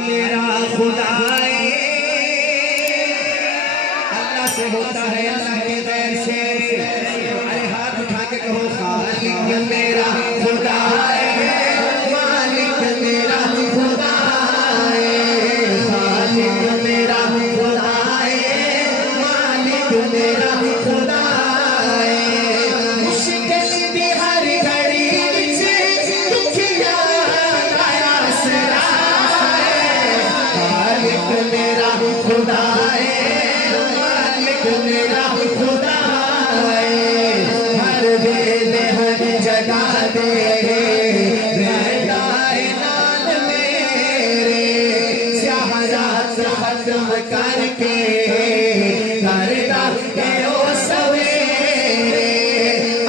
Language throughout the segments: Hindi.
मेरा खुदा अल्लाह से होता है, अल्लाह के गैर से। अरे हाथ उठा के कहो खालिक मेरा खुदा है, मालिक मेरा खुदा है, खालिक मेरा खुदा है, मालिक मेरा खुदा है। मुश्किल भी हर घड़ी से दुखिया आया सरा है, खालिक मेरा खुदा है, मालिक मेरा खुदा है। हर वेले हर जगह दे रहता है नाल मेरे, स्याह रात खत्म करके करता है ओ सवेरे।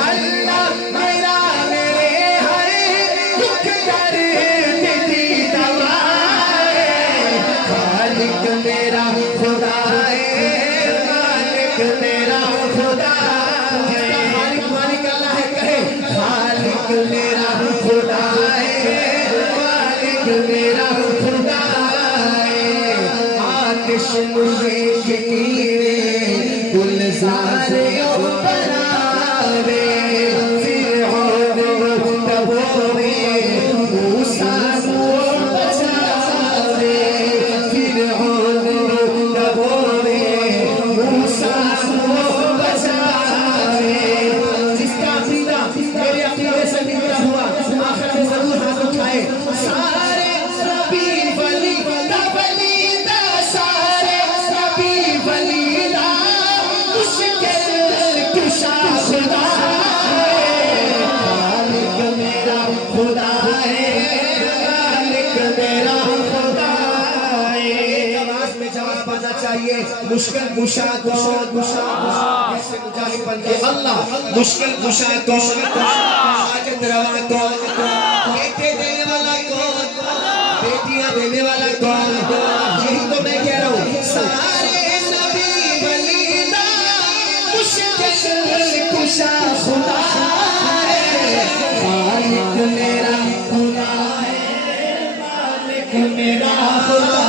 अल्लाह मेरा मेरे हर दुख दर्द दी दवा है, खालिक मेरा खुदा है, मालिक मेरा खुदा है। मालिक मालिक अल्लाह है कहे खालिक मेरा खुदा है, मालिक मेरा खुदा है। आतिश मुझे कीरे गुलजार बनावे, फिरौन तबोरे मूसा को बचावे, फिरौन तबोरे मूसा को बचावे। जिसका अकीदा मेरे अकीदे से निकला हुआ आखिर में जरूर हाथ उठाए। सारे नबी वली वलीदा, सारे नबी वलीदा, मुश्किल कुशा खुदा है, खालिक मेरा खुदा है, मालिक मेरा खुदा है। आवाज में जवाब आना चाहिए। मुश्किल कुशा कौन? ऐसे मुजाहिद बन के अल्लाह। मुश्किल कुशा कौन? हाजत रवा कौन? बेटे देने वाला कौन? बेटियां देने वाला कौन? यही तो मैं कह रहा हूँ। सारे नबी वलीदा, मुश्किल कुशा खुदा है, खालिक मेरा खुदा है, मालिक मेरा खुदा